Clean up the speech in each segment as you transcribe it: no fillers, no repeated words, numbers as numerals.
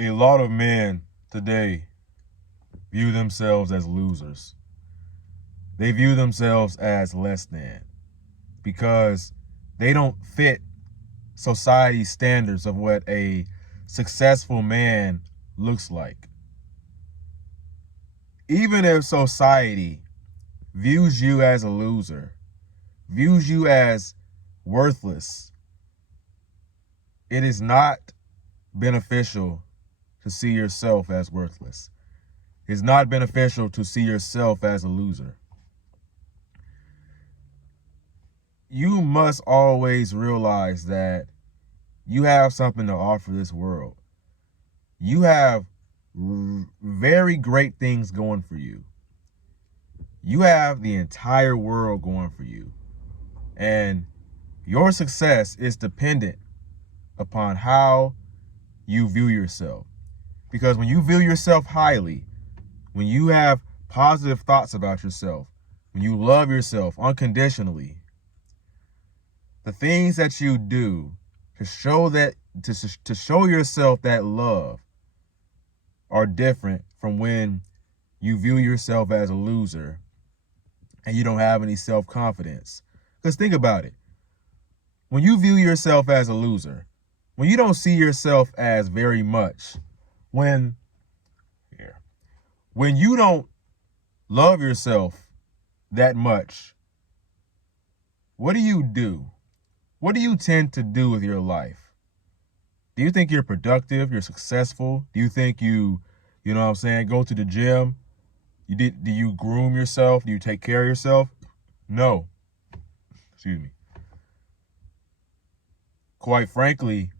A lot of men today view themselves as losers. They view themselves as less than because they don't fit society's standards of what a successful man looks like. Even if society views you as a loser, views you as worthless, it is not beneficial to see yourself as worthless. It's not beneficial to see yourself as a loser. You must always realize that you have something to offer this world. You have very great things going for you. You have the entire world going for you. And your success is dependent upon how you view yourself. Because when you view yourself highly, when you have positive thoughts about yourself, when you love yourself unconditionally, the things that you do to show yourself that love are different from when you view yourself as a loser and you don't have any self-confidence. Because think about it. When you view yourself as a loser, when you don't see yourself as very much, when you don't love yourself that much, what do you do? What do you tend to do with your life? Do you think you're productive? You're successful? Do you think you know what I'm saying, go to the gym? Do you groom yourself? Do you take care of yourself? No. Excuse me. Quite frankly,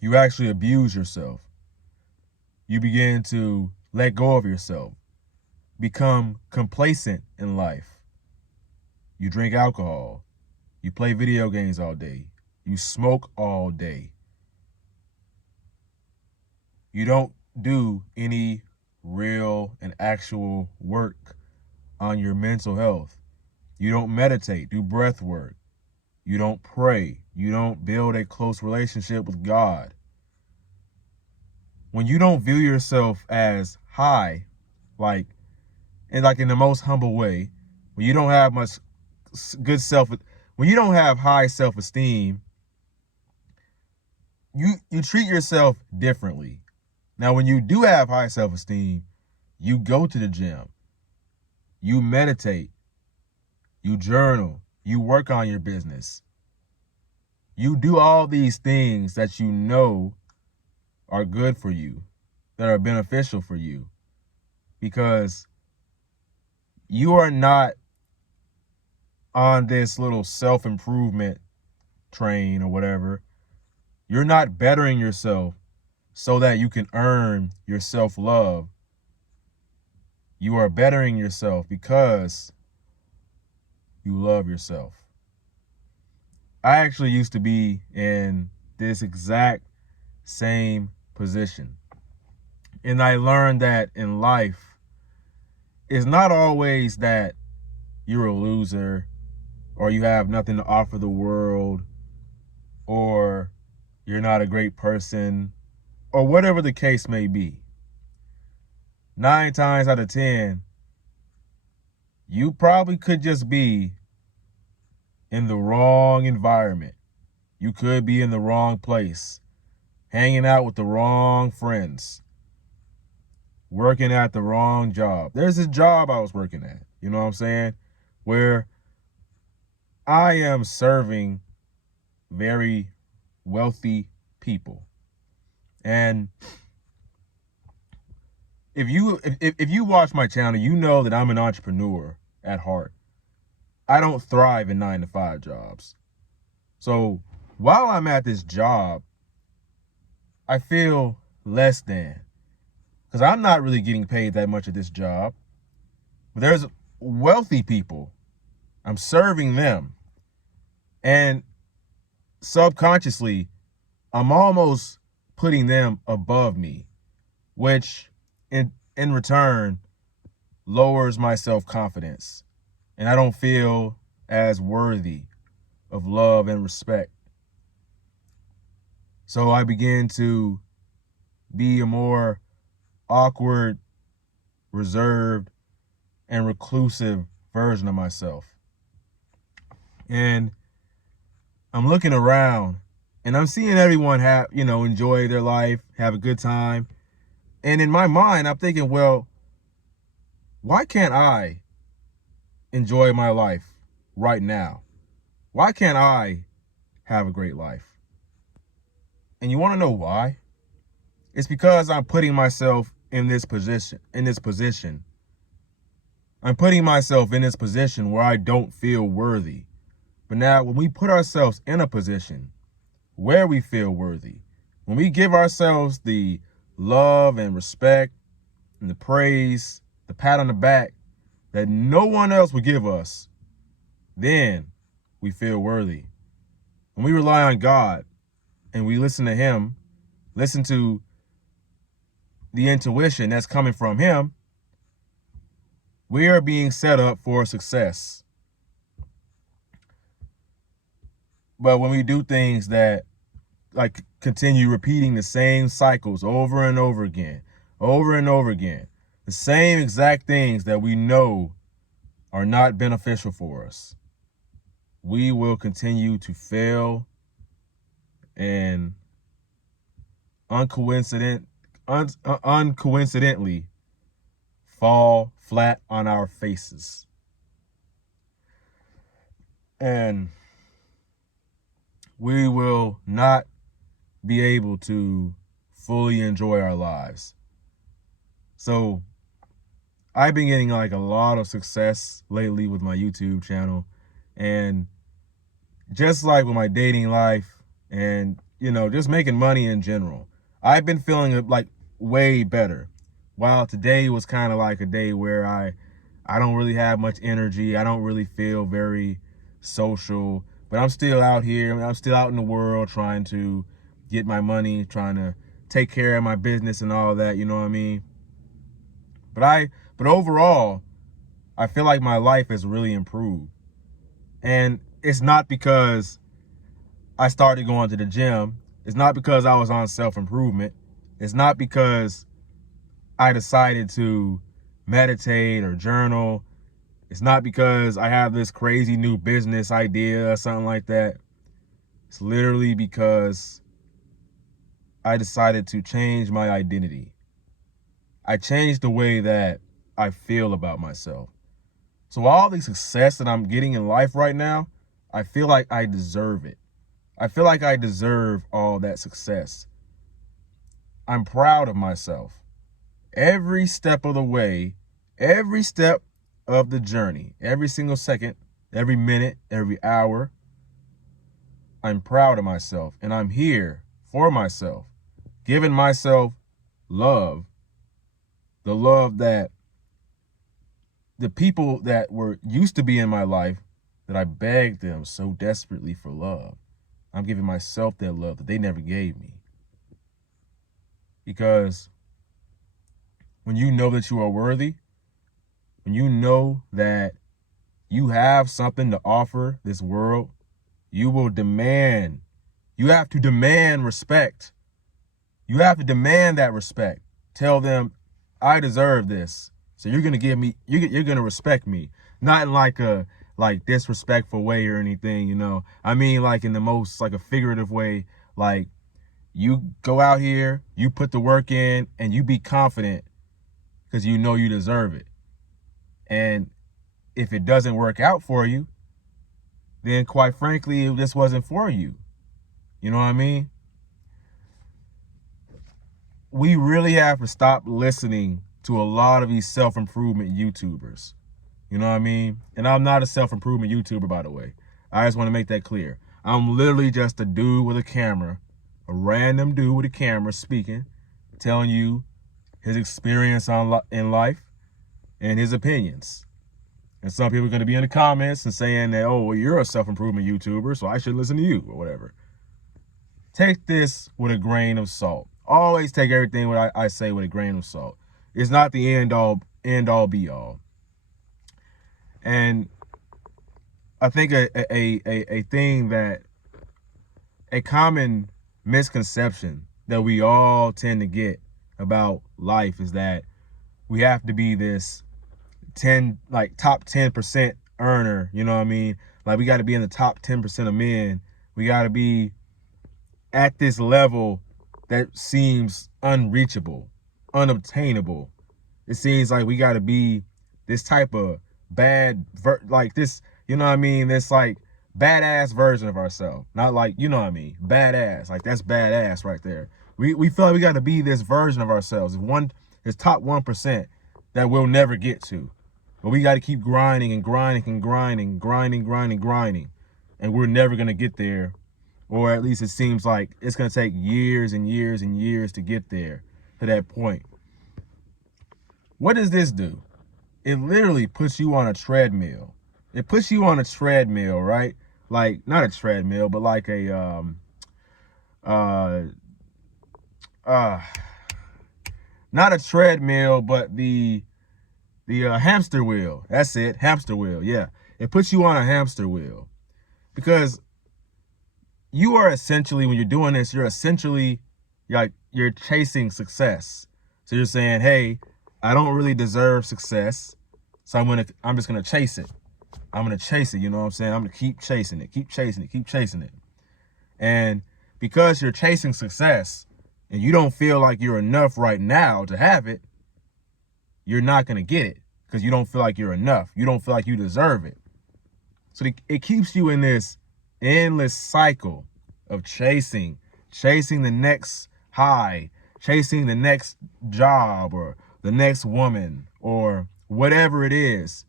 you actually abuse yourself. You begin to let go of yourself, become complacent in life. You drink alcohol. You play video games all day. You smoke all day. You don't do any real and actual work on your mental health. You don't meditate, do breath work. You don't pray. You don't build a close relationship with God. When you don't view yourself as high, like in the most humble way, when you don't have much good when you don't have high self-esteem, you treat yourself differently. Now, when you do have high self-esteem, you go to the gym, you meditate, you journal, you work on your business. You do all these things that you know are good for you, that are beneficial for you, because you are not on this little self-improvement train or whatever. You're not bettering yourself so that you can earn your self-love. You are bettering yourself because you love yourself. I actually used to be in this exact same position. And I learned that in life, it's not always that you're a loser or you have nothing to offer the world or you're not a great person or whatever the case may be. 9 times out of 10, you probably could just be in the wrong environment. You could be in the wrong place, hanging out with the wrong friends, working at the wrong job. There's this job I was working at, you know what I'm saying, where I am serving very wealthy people. And if you watch my channel, you know that I'm an entrepreneur at heart. I don't thrive in 9-to-5 jobs. So while I'm at this job, I feel less than, because I'm not really getting paid that much at this job. But there's wealthy people. I'm serving them. And subconsciously, I'm almost putting them above me, which in return lowers my self-confidence. And I don't feel as worthy of love and respect. So I begin to be a more awkward, reserved, and reclusive version of myself. And I'm looking around and I'm seeing everyone enjoy their life, have a good time. And in my mind, I'm thinking, well, why can't I enjoy my life right now? Why can't I have a great life? And you want to know why? It's because I'm putting myself in this position. I'm putting myself in this position where I don't feel worthy. But now when we put ourselves in a position where we feel worthy, when we give ourselves the love and respect and the praise, the pat on the back that no one else would give us, then we feel worthy. When we rely on God and we listen to Him, listen to the intuition that's coming from Him, we are being set up for success. But when we do things that like continue repeating the same cycles over and over again, the same exact things that we know are not beneficial for us, we will continue to fail and uncoincidentally fall flat on our faces. And we will not be able to fully enjoy our lives. So I've been getting like a lot of success lately with my YouTube channel, and just like with my dating life and, just making money in general, I've been feeling like way better. While today was kind of like a day where I don't really have much energy. I don't really feel very social, but I'm still out here. I'm still out in the world trying to get my money, trying to take care of my business and all that, you know what I mean? But overall, I feel like my life has really improved. And it's not because I started going to the gym. It's not because I was on self-improvement. It's not because I decided to meditate or journal. It's not because I have this crazy new business idea or something like that. It's literally because I decided to change my identity. I changed the way that I feel about myself. So all the success that I'm getting in life right now, I feel like I deserve it. I feel like I deserve all that success. I'm proud of myself. Every step of the way, every step of the journey, every single second, every minute, every hour, I'm proud of myself, and I'm here for myself, giving myself love, the love that the people that were used to be in my life, that I begged them so desperately for love. I'm giving myself that love that they never gave me. Because when you know that you are worthy, when you know that you have something to offer this world, you will demand, you have to demand respect. You have to demand that respect. Tell them, I deserve this. So you're going to give me, you're going to respect me. Not in like a disrespectful way or anything, I mean like in the most like a figurative way. Like you go out here, you put the work in, and you be confident because you know you deserve it. And if it doesn't work out for you, then quite frankly, this wasn't for you. You know what I mean? We really have to stop listening to a lot of these self-improvement YouTubers. You know what I mean? And I'm not a self-improvement YouTuber, by the way. I just want to make that clear. I'm literally just a dude with a camera, a random dude with a camera speaking, telling you his experience in life and his opinions. And some people are going to be in the comments and saying that, oh, well, you're a self-improvement YouTuber, so I should listen to you or whatever. Take this with a grain of salt. Always take everything what I say with a grain of salt. It's not the end all be all. And I think a thing that, a common misconception that we all tend to get about life is that we have to be this top 10% earner, you know what I mean? Like we got to be in the top 10% of men. We got to be at this level that seems unreachable, unobtainable. It seems like we got to be this type of like this, you know what I mean? This like badass version of ourselves. Not like, you know what I mean? Badass. Like that's badass right there. We feel like we got to be this version of ourselves. It's top 1% that we'll never get to. But we got to keep grinding and grinding and grinding. And we're never going to get there. Or at least it seems like it's going to take years and years and years to get there, to that point. What does this do? It literally puts you on a treadmill. It puts you on a treadmill, right? Like, not a treadmill, but like a, not a treadmill, but the hamster wheel. That's it, hamster wheel, yeah. It puts you on a hamster wheel. Because you are essentially, when you're doing this, you're chasing success. So you're saying, hey, I don't really deserve success, so I'm just gonna chase it. I'm gonna chase it, you know what I'm saying? I'm gonna keep chasing it. And because you're chasing success and you don't feel like you're enough right now to have it, you're not gonna get it because you don't feel like you're enough. You don't feel like you deserve it. So it keeps you in this endless cycle of chasing the next high, chasing the next job or the next woman or whatever it is,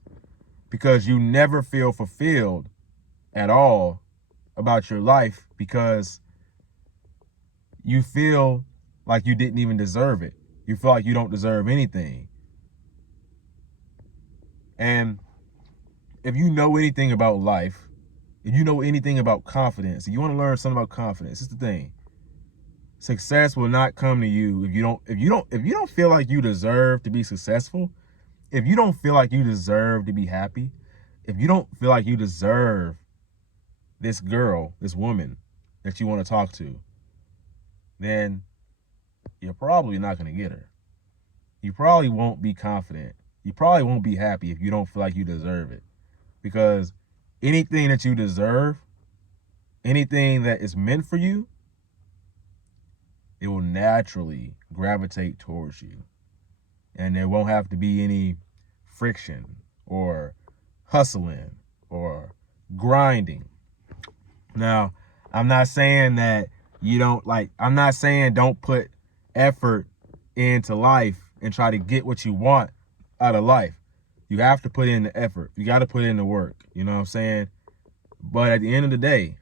because you never feel fulfilled at all about your life because you feel like you didn't even deserve it. You feel like you don't deserve anything. And if you know anything about life, if you know anything about confidence, if you want to learn something about confidence, it's the thing. Success will not come to you if you don't feel like you deserve to be successful, if you don't feel like you deserve to be happy, if you don't feel like you deserve this girl, this woman that you want to talk to, then you're probably not going to get her. You probably won't be confident. You probably won't be happy if you don't feel like you deserve it. Because anything that you deserve, anything that is meant for you, it will naturally gravitate towards you. And there won't have to be any friction or hustling or grinding. Now, I'm not saying that I'm not saying don't put effort into life and try to get what you want out of life. You have to put in the effort. You got to put in the work. You know what I'm saying? But at the end of the day,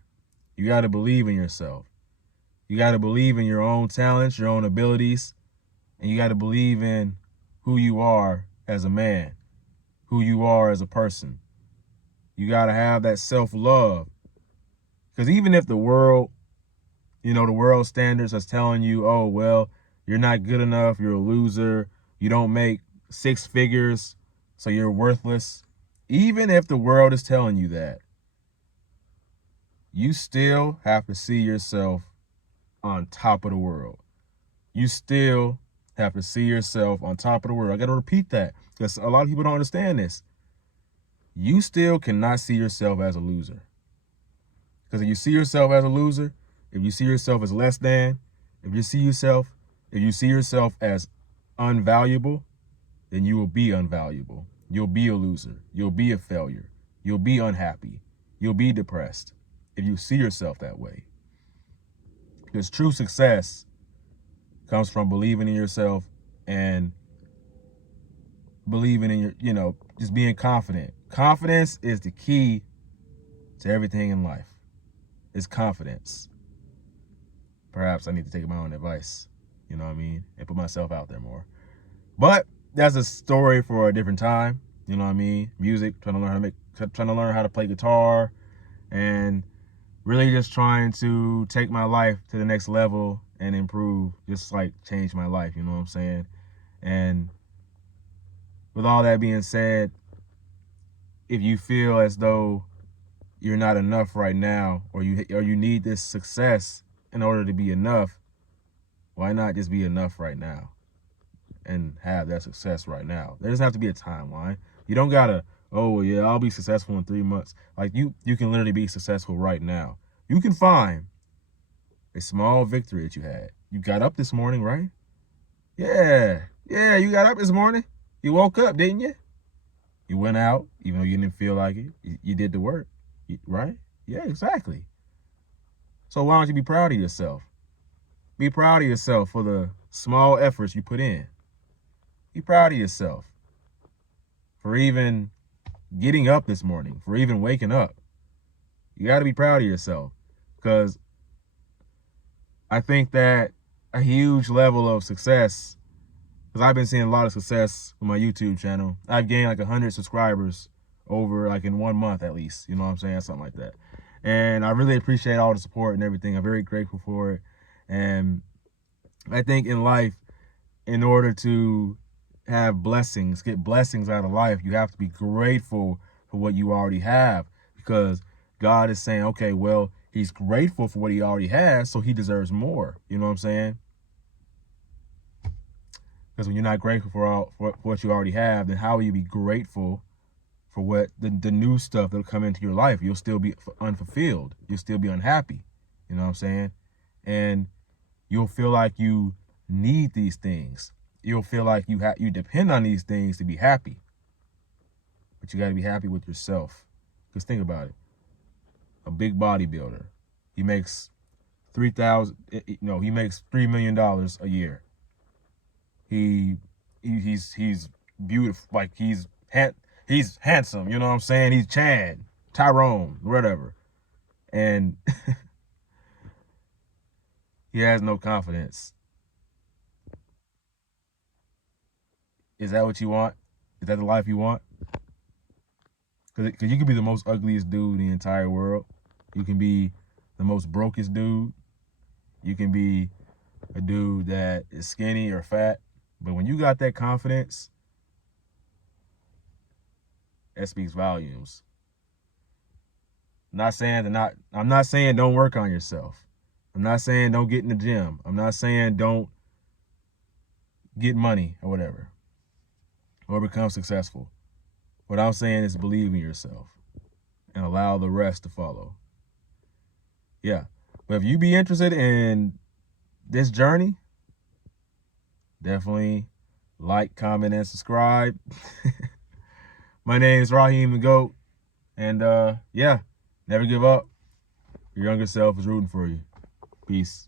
you got to believe in yourself. You got to believe in your own talents, your own abilities, and you got to believe in who you are as a man, who you are as a person. You got to have that self-love. Because even if the world standards is telling you, oh, well, you're not good enough, you're a loser, you don't make 6 figures, so you're worthless. Even if the world is telling you that, you still have to see yourself on top of the world. You still have to see yourself on top of the world. I got to repeat that because a lot of people don't understand this. You still cannot see yourself as a loser. Because if you see yourself as a loser, if you see yourself as less than, if you see yourself as unvaluable, then you will be unvaluable. You'll be a loser. You'll be a failure. You'll be unhappy. You'll be depressed if you see yourself that way. Because true success comes from believing in yourself and believing in just being confident. Confidence is the key to everything in life. It's confidence. Perhaps I need to take my own advice, you know what I mean, and put myself out there more. But that's a story for a different time, you know what I mean? Music, trying to learn how to play guitar, and really just trying to take my life to the next level and improve, just like change my life, you know what I'm saying? And with all that being said, if you feel as though you're not enough right now, or you need this success in order to be enough, why not just be enough right now? and have that success right now. There doesn't have to be a timeline. You don't gotta, oh yeah, I'll be successful in 3 months. Like you can literally be successful right now. You can find a small victory that you had. You got up this morning, right? Yeah, you got up this morning. You woke up, didn't you? You went out, even though you didn't feel like it. You did the work, right? Yeah, exactly. So why don't you be proud of yourself? Be proud of yourself for the small efforts you put in. Be proud of yourself for even getting up this morning, for even waking up. You got to be proud of yourself, because I think that a huge level of success, because I've been seeing a lot of success with my YouTube channel. I've gained like 100 subscribers over like in 1 month at least, you know what I'm saying? Something like that. And I really appreciate all the support and everything. I'm very grateful for it. And I think in life, in order to have blessings, get blessings out of life, you have to be grateful for what you already have, because God is saying, okay, well, he's grateful for what he already has, so he deserves more. You know what I'm saying? Because when you're not grateful for what you already have, then how will you be grateful for what the new stuff that'll come into your life? You'll still be unfulfilled. You'll still be unhappy. You know what I'm saying? And you'll feel like you need these things. You'll feel like you depend on these things to be happy. But you got to be happy with yourself. Because think about it. A big bodybuilder, he makes he makes $3 million a year. He's beautiful, like he's handsome, you know what I'm saying? He's Chad, Tyrone, whatever. And he has no confidence. Is that what you want? Is that the life you want? Because you can be the most ugliest dude in the entire world. You can be the most brokest dude. You can be a dude that is skinny or fat. But when you got that confidence, that speaks volumes. I'm not saying don't work on yourself. I'm not saying don't get in the gym. I'm not saying don't get money or whatever, or become successful. What I'm saying is believe in yourself and allow the rest to follow. Yeah. But if you be interested in this journey, definitely like, comment, and subscribe. My name is Raheem the GOAT. And yeah, never give up. Your younger self is rooting for you. Peace.